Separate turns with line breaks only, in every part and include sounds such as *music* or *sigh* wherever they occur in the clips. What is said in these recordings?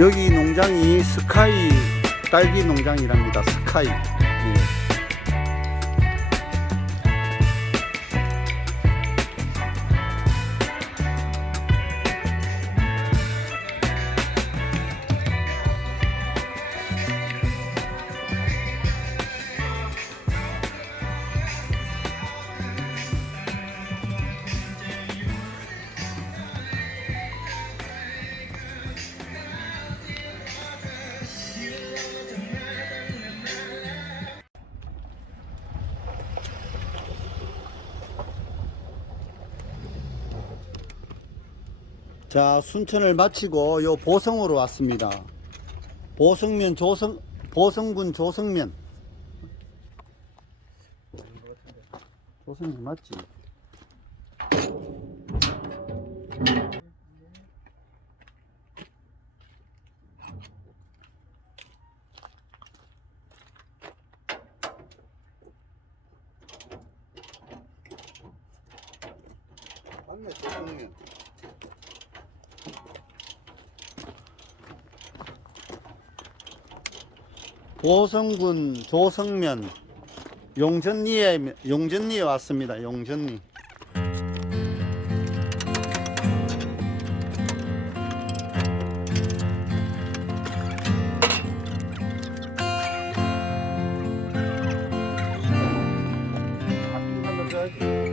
여기 농장이 스카이 딸기 농장이랍니다. 스카이. 자, 순천을 마치고 요 보성으로 왔습니다. 보성면 조성 보성군 조성면. 조성면 맞지? 맞네, 조성면. 보성군 조성면 용전리에 용전리에 왔습니다. 용전리. 많이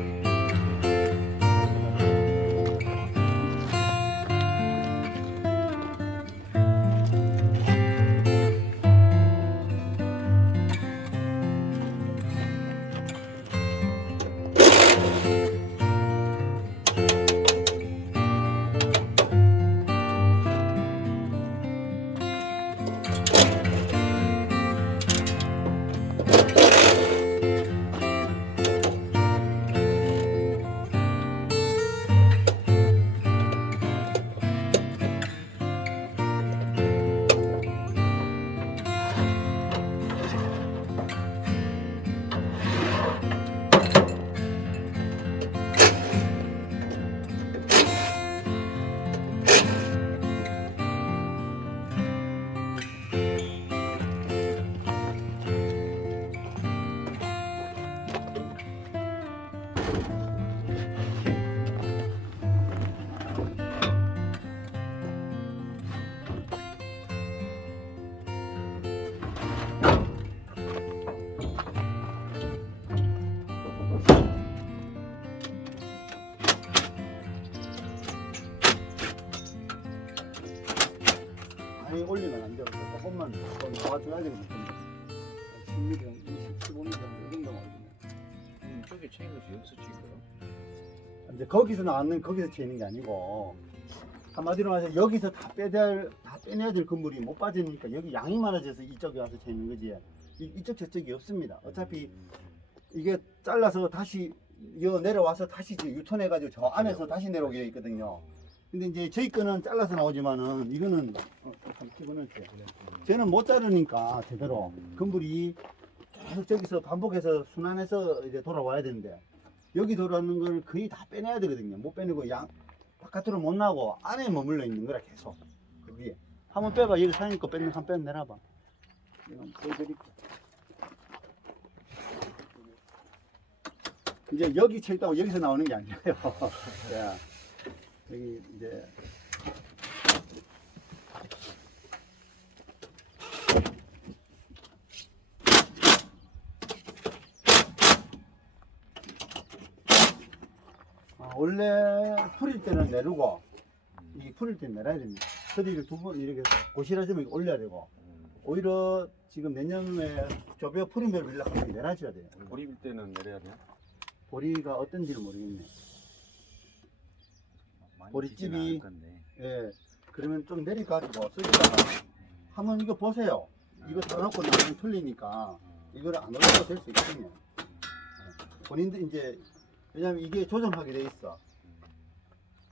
도와줘야 되거든요. 10mm, 20, 15mm 정도 이 정도만 올리면.
이쪽에 채인 것이 여기서 찍어요?
이제 거기서 나왔는 거기서 채는 게 아니고 한마디로 말해서 여기서 다 빼야 다 빼내야 될 건물이 못 빠지니까 여기 양이 많아져서 이쪽에 와서 채는 거지. 이, 이쪽 저쪽이 없습니다. 어차피 이게 잘라서 다시 여 내려와서 다시 유턴해가지고 저 안에서 다시 내려오게 돼 있거든요. 근데 이제 저희 거는 잘라서 나오지만은 이거는 어, 집어넣을게요. 쟤는 못 자르니까 제대로 건물이 계속 저기서 반복해서 순환해서 이제 돌아와야 되는데 여기 돌아오는 걸 거의 다 빼내야 되거든요. 못 빼내고 양 바깥으로 못 나고 안에 머물러 있는 거라 계속 그 위에 한번 빼봐 여기 사장님 거 빼는 한 빼면. 이거 보여드릴게요. 이제 여기 쳐 있다고 여기서 나오는 게 아니에요. *laughs* 야, 여기 이제 아, 원래 풀일 때는 내리고 이 풀일 때 내려야 됩니다. 서리를 두 번 이렇게 고실하시면 올려야 되고 오히려 지금 내년에 저배 풀인별 밀락하면 내려줘야 돼요.
보리 빌 때는 내려야 돼요?
보리가 어떤지를 모르겠네. 보리집이-. 예. 그러면 좀 내려가지고 쓰시다가 한번 이거 보세요. 이거 다 놓고 나면 틀리니까 이걸 안 올려도 될 수 있거든요. 예. 본인들 이제 왜냐면 이게 조정하게 돼 있어.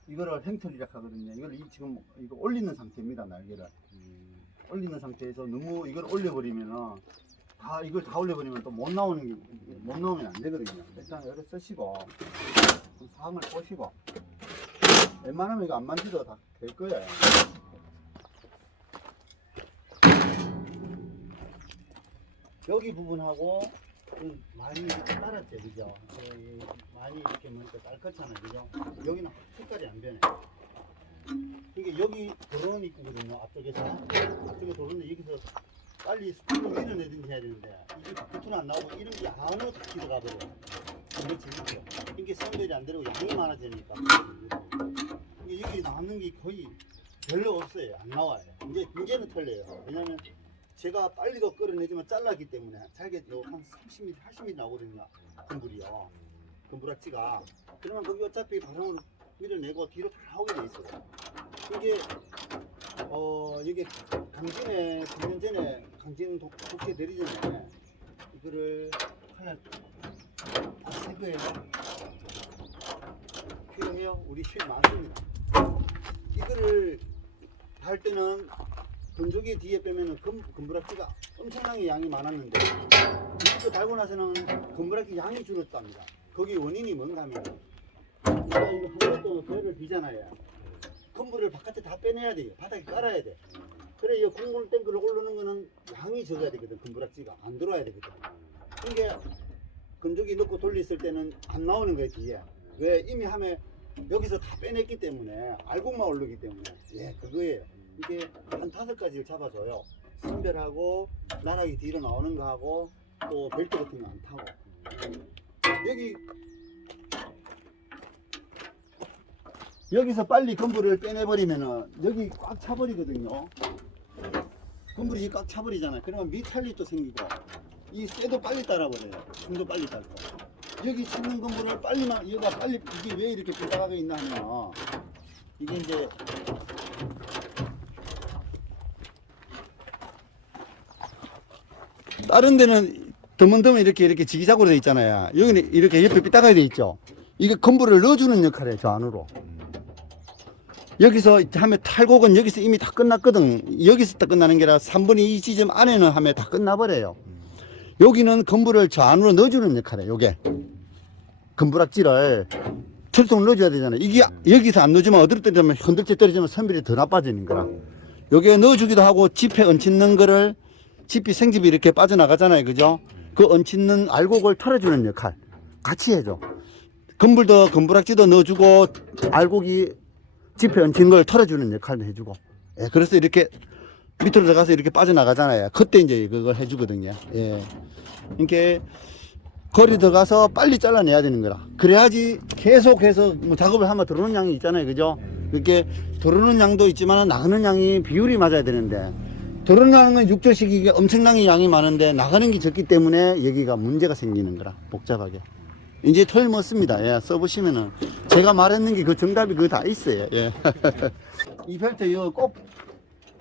이거를 행틀이라 하거든요. 이걸 이- 지금 이거 올리는 상태입니다. 날개를
음,
올리는 상태에서 너무 이걸 올려버리면은 다 이걸 다 올려버리면 또 못 나오는 게 못 나오면 안 되거든요. 일단 이렇게 쓰시고 좀 상을 보시고 웬만하면 이거 안 만지도 다 될 거야. 여기 부분하고 좀 많이 이렇게 따랐죠, 그죠? 예, 예, 많이 이렇게 뭐니까 깔끔잖아요, 그죠? 여기는 색깔이 안 변해. 이게 여기 도로는 있거든요, 앞쪽에서. 앞쪽에 도로는 여기서 빨리 스푼을 밀어내든지 해야 되는데, 이게 붙은 안 나오고 이런 게 아무것도 들어가버려. 그렇지, 그죠? 이게 선별이 안 되고 양이 많아지니까. 여기 남는 게 거의 별로 없어요. 안 나와요. 이제 이제는 털려요. 왜냐면 제가 빨리 더 끌어내지만 잘랐기 때문에 잘게 한 30mm, 80mm 나오거든요. 금불이요. 금불악지가. 그러면 거기 어차피 바람으로 밀어내고 뒤로 다 나오게 돼 있어요. 이게 어 이게 강진에 9년 전에 강진 독, 독재 내리 전에 이거를 새 거예요. 필요해요. 우리 실 많습니다. 이거를 할 때는 건조기 뒤에 빼면은 금, 금브라키가 엄청나게 양이 많았는데 이거 달고 나서는 금브라키 양이 줄었답니다. 거기 원인이 뭔가 하면 이거 한 번도 배를 비잖아요. 건물을 바깥에 다 빼내야 돼요. 바닥에 깔아야 돼. 그래 이 국물 탱크를 오르는 거는 양이 적어야 되거든. 금브라키가 안 들어와야 되거든. 이게 건조기 넣고 돌렸을 때는 안 나오는 거예요 뒤에. 왜 이미 하면 여기서 다 빼냈기 때문에 알곡만 오르기 때문에 예 그거예요. 이게 한 다섯 가지를 잡아줘요. 선별하고 나락이 뒤로 나오는 거 하고 또 벨트 같은 거 안 타고 여기 여기서 빨리 건물을 빼내버리면은 여기 꽉 차버리거든요. 건물이 꽉 차버리잖아요. 그러면 미탈리 또 생기고 이 쇠도 빨리 따라버려요. 힘도 빨리 따고 여기 치는 건물을 빨리만 얘가 빨리 이게 왜 이렇게 불가하게 있나 하면 이게 이제 다른 데는 드문드문 이렇게 이렇게 지기작으로 돼 있잖아요. 여기는 이렇게 옆에 삐딱하게 돼 있죠. 이게 건물을 넣어주는 역할이에요, 저 안으로. 여기서 하면 탈곡은 여기서 이미 다 끝났거든. 여기서 다 끝나는 게 아니라 3분의 2 지점 안에는 하면 다 끝나버려요. 여기는 건물을 저 안으로 넣어주는 역할이에요, 요게. 건물악지를 철통 넣어줘야 되잖아요. 이게 여기서 안 넣어주면 어디로 떨어지면 흔들째 떨어지면 선별이 더 나빠지는 거라. 여기에 넣어주기도 하고 집에 얹히는 거를 집이 생집이 이렇게 빠져나가잖아요. 그죠? 그 얹히는 알곡을 털어주는 역할 같이 해줘. 건물도 건물악지도 넣어주고 알곡이 집에 얹힌 걸 털어주는 역할도 해주고. 예, 그래서 이렇게 밑으로 들어가서 이렇게 빠져나가잖아요. 그때 이제 그걸 해주거든요. 예. 이렇게 거리 들어가서 빨리 잘라내야 되는 거라. 그래야지 계속해서 뭐 작업을 하면 들어오는 양이 있잖아요. 그죠? 이렇게 들어오는 양도 있지만 나가는 양이 비율이 맞아야 되는데 들어오는 건 육조식이 이게 엄청나게 양이 많은데 나가는 게 적기 때문에 여기가 문제가 생기는 거라. 복잡하게. 이제 틀림없습니다. 예, 써보시면은 제가 말했는 게 그 정답이 그거 다 있어요. 예. *laughs* 이 벨트 이거 꼭,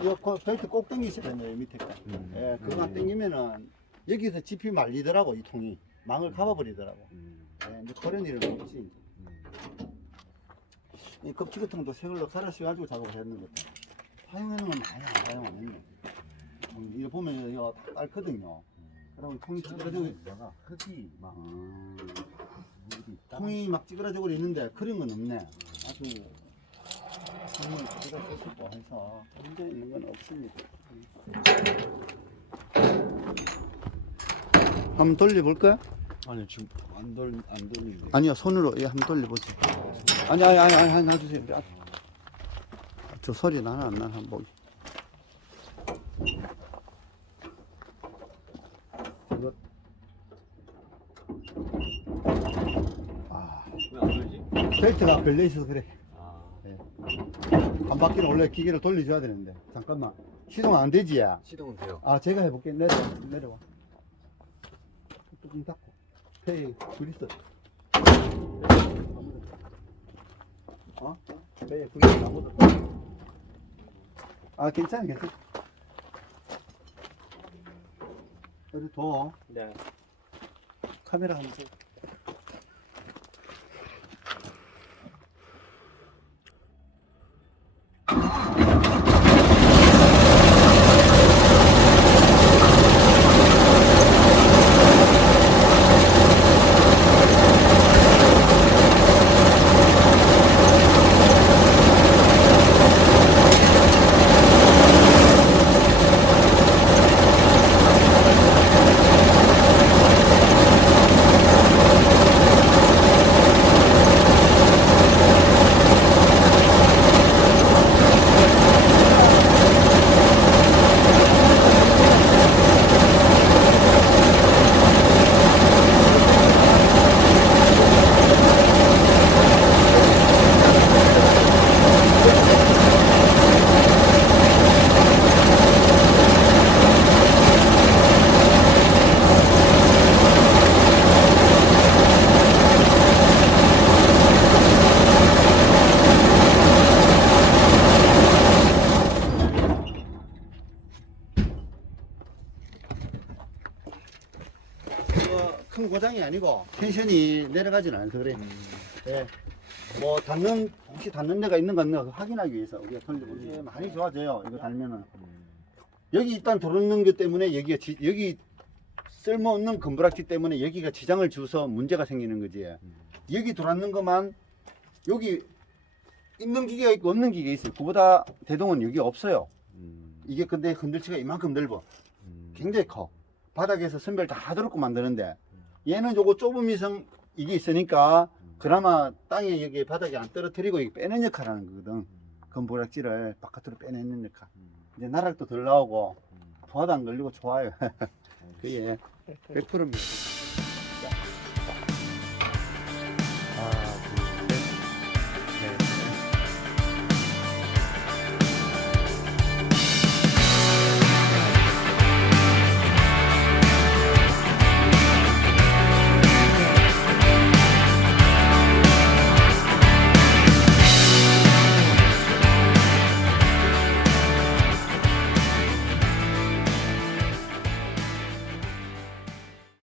이거 거- 벨트 꼭 당기셔야 돼요. 밑에 거.
음.
예, 그거만 당기면은 여기서 지피 말리더라고 이 통이 망을 가봐버리더라고.
음.
예, 이제 그런 일은 없지. 이 껍질 같은 것도 새걸로 갈아씌 가지고 작업을 했는 것 같아. 사용하는 건 많이 안 사용 안 했네. 음, 이거 보면 이거 다 깔거든요. 그러고 통이 찌그러지고
내가 흙이 막
음,
물이 있다.
통이 막 찌그러지고 있는데 그런 건 없네. 아주 통을 그대로 쓰시고 해서 문제 있는 건 없습니다. 한번 돌려볼까요?
아니 지금 안 돌 안 돌리는데.
아니요 손으로 예, 한번 돌려보세요. 아니 아니 아니 아니, 아니 놔주세요. 아, 저 소리 나나 안 나나 한번 보기. 이거 아
왜안 돌리지?
벨트가 걸려 있어서 그래.
아.
한 바퀴는 원래 기계를 돌려줘야 되는데 잠깐만 시동 안 되지 야.
시동은 돼요.
아 제가 해볼게 내려 내려와. 뚜껑 닫고. 헤이 그리스. 어? 네, 그리스 나무도. 아 괜찮아 괜찮아. 여기 둬.
네.
카메라 한번 줘. 텐션이 내려가지는 않아서 그래. 예. 뭐 닿는 혹시 닿는 데가 있는 거 없나 그거 확인하기 위해서 우리가 돌려보면 많이 좋아져요. 이거 달면은 여기 일단 들어있는 것 때문에 여기가 지, 여기 쓸모없는 금브락지 때문에 여기가 지장을 주서 문제가 생기는 거지. 여기 들어있는 것만 여기 있는 기계가 있고 없는 기계가 있어요. 그보다 대동은 여기 없어요. 이게 근데 흔들치가 이만큼 넓어. 굉장히 커. 바닥에서 선별 다 들었고 만드는데 얘는 요거 좁은 이상 이게 있으니까 그나마 땅에 여기 바닥에 안 떨어뜨리고 빼는 역할을 하는 거거든. 금보락지를 바깥으로 빼내는 역할. 이제 나락도 덜 나오고 부하도 안 걸리고 좋아요. *laughs* 그게 100%입니다.